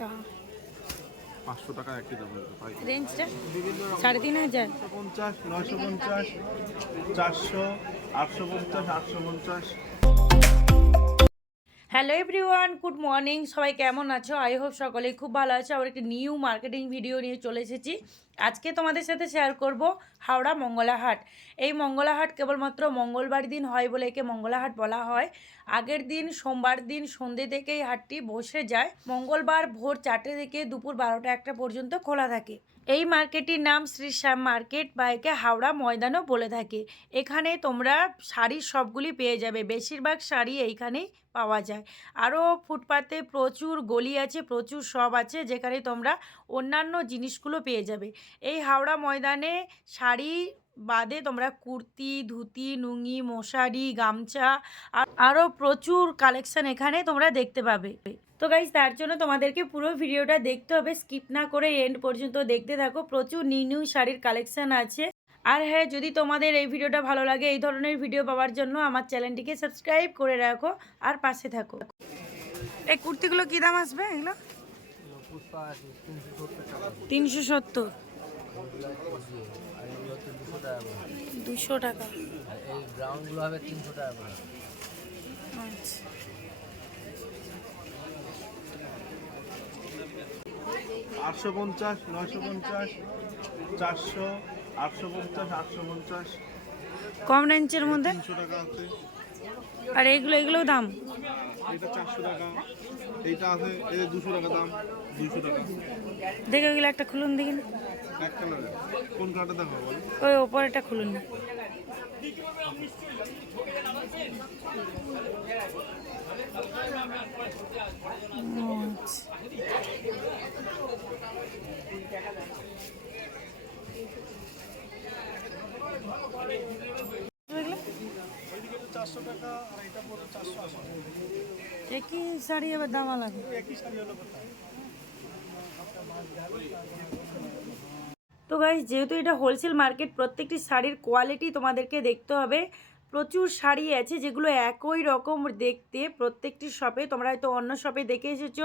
টাকা। পাঁচশো টাকা একই দাম যাবে রেঞ্জটা? সাড়ে তিন হাজার। পঞ্চাশ নয়শো পঞ্চাশ চারশো আটশো পঞ্চাশ আটশো পঞ্চাশ। হ্যালো এভরিওয়ান গুড মর্নিং সবাই কেমন আছো? আই হোপ সকলেই খুব ভালো আছো। আবার একটি নিউ মার্কেটিং ভিডিও নিয়ে চলে এসেছি। আজকে তোমাদের সাথে শেয়ার করব হাওড়া মঙ্গলাহাট। এই মঙ্গলাহাট কেবলমাত্র মঙ্গলবার দিন হয় বলে একে মঙ্গলাহাট বলা হয়। আগের দিন সোমবার দিন সন্ধ্যে থেকে এই হাটটি বসে যায়। মঙ্গলবার ভোর চারটে থেকে দুপুর বারোটা একটা পর্যন্ত খোলা থাকে। এই মার্কেটটির নাম শ্রী শ্যাম মার্কেট বা একে হাওড়া ময়দানও বলে থাকে। এখানে তোমরা শাড়ির সবগুলি পেয়ে যাবে। বেশিরভাগ শাড়ি এইখানেই পাওয়া যায়। আরও ফুটপাতে প্রচুর গলি আছে, প্রচুর সব আছে যেখানে তোমরা অন্যান্য জিনিসগুলো পেয়ে যাবে। এই হাওড়া ময়দানে শাড়ি বাদে তোমরা কুর্তি ধুতি নুঙ্গি মশারি গামছা আর আরও প্রচুর কালেকশন এখানে তোমরা দেখতে পাবে। তো গাইজ তার জন্য তোমাদেরকে পুরো ভিডিওটা দেখতে হবে। স্কিপ না করে এন্ড পর্যন্ত দেখতে থাকো। প্রচুর নিউ নিউ শাড়ির কালেকশন আছে। আর হ্যাঁ যদি তোমাদের এই ভিডিওটা ভালো লাগে এই ধরনের ভিডিও পাওয়ার জন্য আমার চ্যানেলটিকে সাবস্ক্রাইব করে রাখো আর পাশে থাকো। এই কুর্তিগুলো কী দাম আসবে এগুলো? তিনশো সত্তর। দুশো টাকা। এই গ্রাউন্ডগুলো হবে তিনশো টাকা করে। আচ্ছা। আটশো পঞ্চাশ নয়শো পঞ্চাশ চারশো আটশো পঞ্চাশ আটশো পঞ্চাশ। কম রেঞ্জের মধ্যে? তিনশো টাকা আছে। আর এইগুলো এগুলোও দাম? এটা চারশো টাকা। এইটা আছে এই দুশো টাকা দাম দুশো টাকা। দেখে ওইগুলো একটা খুলুন দেখি ওই ওপরেটা খুলুন না? একই শাড়ি এবার দাম আলাদা। তো গাইজ যেহেতু এটা হোলসেল মার্কেট প্রত্যেকটি শাড়ির কোয়ালিটি তোমাদেরকে দেখতে হবে। প্রচুর শাড়ি আছে যেগুলো একই রকম দেখতে। প্রত্যেকটি শপে তোমরা হয়তো অন্য শপে দেখে এসেছ,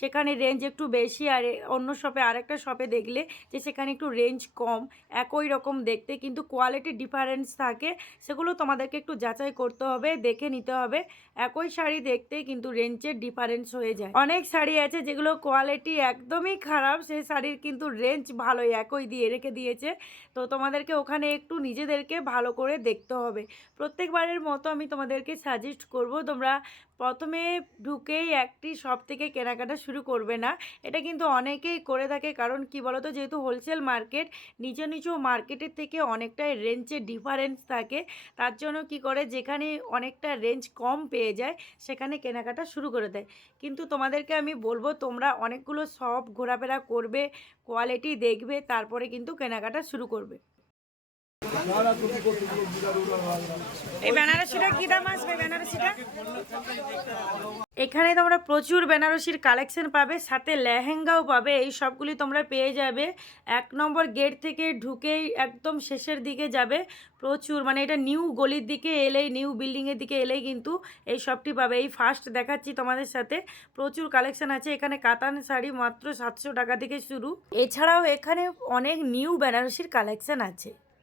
সেখানে রেঞ্জ একটু বেশি আর অন্য শপে আরেকটা শপে দেখলে যে সেখানে একটু রেঞ্জ কম, একই রকম দেখতে, কিন্তু কোয়ালিটি ডিফারেন্স থাকে। সেগুলো তোমাদেরকে একটু যাচাই করতে হবে, দেখে নিতে হবে। একই শাড়ি দেখতে কিন্তু রেঞ্জের ডিফারেন্স হয়ে যায়। অনেক শাড়ি আছে যেগুলো কোয়ালিটি একদমই খারাপ, সেই শাড়ির কিন্তু রেঞ্জ ভালোই, একই দিয়ে রেখে দিয়েছে। তো তোমাদেরকে ওখানে একটু নিজেদেরকে ভালো করে দেখতে হবে। প্রত্যেকবারের মতো আমি তোমাদেরকে সাজেস্ট করব, তোমরা প্রথমে ঢুকেই একটি শপ থেকে কেনাকাটা শুরু করবে না। এটা কিন্তু অনেকেই করে থাকে, কারণ কি বলতো, যেহেতু হোলসেল মার্কেট নিচু নিচু মার্কেটের থেকে অনেকটাই রেঞ্জের ডিফারেন্স থাকে। তার জন্য কি করে, যেখানে অনেকটা রেঞ্জ কম পেয়ে যায়, সেখানে কেনাকাটা শুরু করে দেয়। কিন্তু তোমাদেরকে আমি বলব, তোমরা অনেকগুলো শপ ঘোরাফেরা করবে কোয়ালিটি দেখবে, তারপরে কিন্তু কেনাকাটা শুরু করবে। এই বেনারসিটা কি দাম আসবে? বেনারসিটা? এখানে তোমরা প্রচুর বেনারসির কালেকশন পাবে, সাথে লেহেঙ্গাও পাবে, এই সবগুলি তোমরা পেয়ে যাবে। এক নম্বর গেট থেকে ঢুকেই একদম শেষের দিকে যাবে, প্রচুর মানে এটা নিউ গলির দিকে এলেই নিউ বিল্ডিংয়ের দিকে এলেই কিন্তু এই সবটি পাবে। এই ফার্স্ট দেখাচ্ছি তোমাদের সাথে, প্রচুর কালেকশন আছে, এখানে কাতান শাড়ি মাত্র সাতশো টাকা থেকে শুরু। এছাড়াও এখানে অনেক নিউ বেনারসির কালেকশন আছে।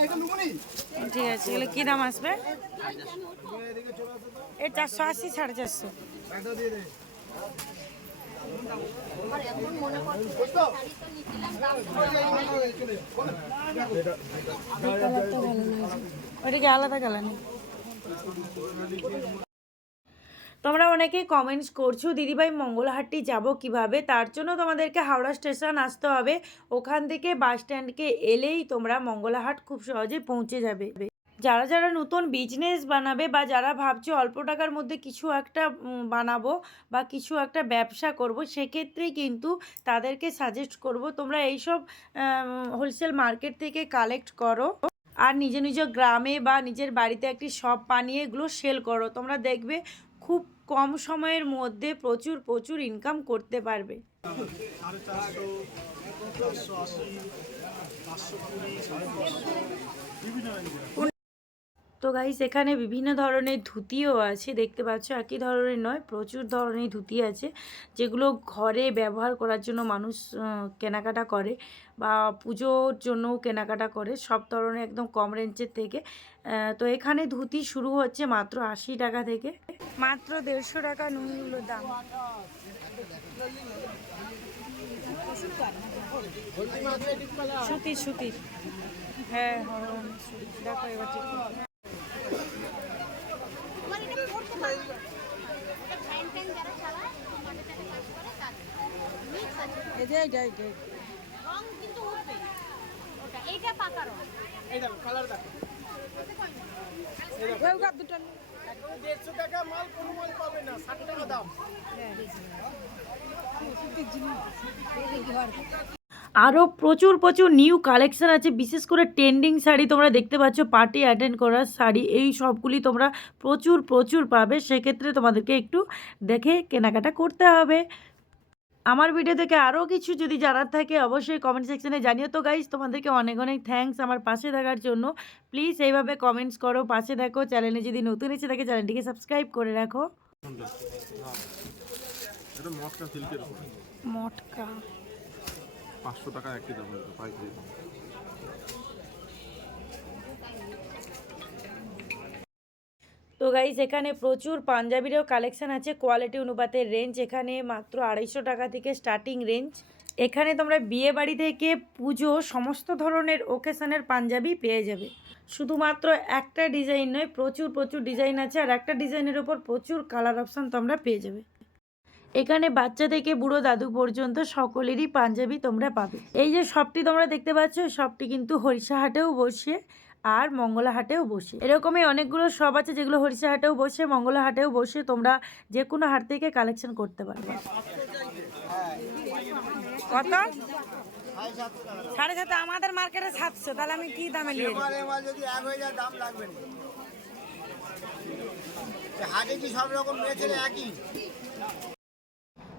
এই ঠিক আছে, এগুলো কী দাম আসবে? এ চারশো আশি, সাড়ে চারশো। ওটা কি আলাদা কালার তোমরা অনেকেই কমেন্টস করছ, দিদিভাই, মঙ্গলহাটটি যাব কীভাবে? তার জন্য তোমাদেরকে হাওড়া স্টেশন আসতে হবে। ওখান থেকে বাস স্ট্যান্ডকে এলেই তোমরা মঙ্গলাহাট খুব সহজে পৌঁছে যাবে। যারা যারা নতুন বিজনেস বানাবে বা যারা ভাবছে অল্প টাকার মধ্যে কিছু একটা বানাবো বা কিছু একটা ব্যবসা করব সেক্ষেত্রে কিন্তু তাদেরকে সাজেস্ট করব, তোমরা এইসব হোলসেল মার্কেট থেকে কালেক্ট করো আর নিজ নিজ গ্রামে বা নিজের বাড়িতে একটি শপ বানিয়ে এগুলো সেল করো। তোমরা দেখবে খুব কম সময়ের মধ্যে প্রচুর প্রচুর ইনকাম করতে পারবে। তো গাইস এখানে বিভিন্ন ধরনের ধুতিও আছে। দেখতে পাচ্ছ, একই ধরনের নয়, প্রচুর ধরনের ধুতি আছে, যেগুলো ঘরে ব্যবহার করার জন্য মানুষ কেনাকাটা করে বা পুজোর জন্যও কেনাকাটা করে, সব ধরনের একদম কম রেঞ্জের থেকে। তো এখানে ধুতি শুরু হচ্ছে মাত্র আশি টাকা থেকে। মাত্র দেড়শো টাকা নুনগুলোর দাম। সুতির সুতির। হ্যাঁ হ্যাঁ দেখো এবার করে। তোমার এটা পড়তে পারবে না। এটা ফ্যান ট্যান যারা চালায়, মাঠে টাটে কাজ করে, তাদের। Mix আছে। রং কিন্তু উঠবে। ওটা, এইটা পাকা রং। আরও প্রচুর প্রচুর নিউ কালেকশন আছে বিশেষ করে ট্রেন্ডিং শাড়ি তোমরা দেখতে পাচ্ছ পার্টি অ্যাটেন্ড করার শাড়ি এই সবগুলি তোমরা প্রচুর প্রচুর পাবে সেক্ষেত্রে তোমাদেরকে একটু দেখে কেনাকাটা করতে হবে আমার ভিডিও থেকে আরও কিছু যদি জানার থাকে অবশ্যই কমেন্ট সেকশানে জানিও। তো গাইজ তোমাদেরকে অনেক অনেক থ্যাংকস আমার পাশে থাকার জন্য। প্লিজ এইভাবে কমেন্টস করো পাশে দেখো। চ্যানেলে যদি নতুন এসে থাকে চ্যানেলটিকে সাবস্ক্রাইব করে রাখো। মটকা মটকা। পাঁচশো টাকা একটি দাম পাইকারি তো গাইজ এখানে প্রচুর পাঞ্জাবিরও কালেকশান আছে। কোয়ালিটি অনুপাতে রেঞ্জ এখানে মাত্র আড়াইশো টাকা থেকে স্টার্টিং রেঞ্জ এখানে তোমরা বিয়ে বাড়ি থেকে পুজো সমস্ত ধরনের ওকেশনের পাঞ্জাবি পেয়ে যাবে। শুধুমাত্র একটা ডিজাইন নয়, প্রচুর প্রচুর ডিজাইন আছে আর একটা ডিজাইনের ওপর প্রচুর কালার অপশান তোমরা পেয়ে যাবে। এখানে বাচ্চা থেকে বুড়ো দাদু পর্যন্ত সকলেরই পাঞ্জাবি তোমরা পাবে। এই যে শপটি তোমরা দেখতে পাচ্ছ শপটি কিন্তু হরিষাহাটেও বসে। আর মঙ্গলাহাটেও বসে। এরকমই অনেকগুলো শপ আছে যেগুলো হরিষাহাটেও বসে মঙ্গলাহাটেও বসে তোমরা যে কোনো হাট থেকে কালেকশন করতে পারবে। কত? সাড়ে সাতশো। আমাদের মার্কেটে সাতশো। তাহলে আমি কি দামে নিয়ে দাম লাগবে হাটে কি সব রকম একই?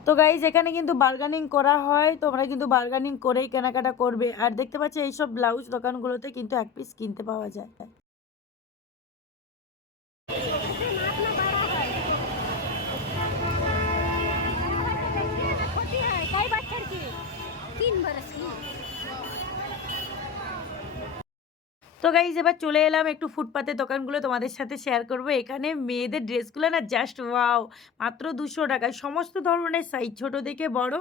তো গাইজ এখানে কিন্তু বার্গানিং করা হয়। তোমরা কিন্তু বার্গানিং করেই কেনাকাটা করবে। আর দেখতে পাচ্ছি, এইসব ব্লাউজ দোকানগুলোতে কিন্তু এক পিস কিনতে পাওয়া যায়। তো গাইজ এবার চলে এলাম একটু ফুটপাতের দোকানগুলো তোমাদের সাথে শেয়ার করব। এখানে মেয়েদের ড্রেসগুলো না জাস্ট ওয়াও মাত্র দুশো টাকায় সমস্ত ধরনের সাইজ ছোট থেকে বড়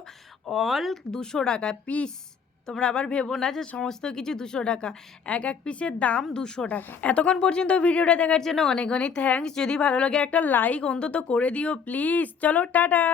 অল দুশো টাকা পিস তোমরা আবার ভেবো না যে সমস্ত কিছু দুশো টাকা। এক এক পিসের দাম দুশো টাকা। এতক্ষণ পর্যন্ত ভিডিওটা দেখার জন্য অনেক অনেক থ্যাঙ্কস যদি ভালো লাগে একটা লাইক অন্তত করে দিও প্লিজ চলো, টাটা!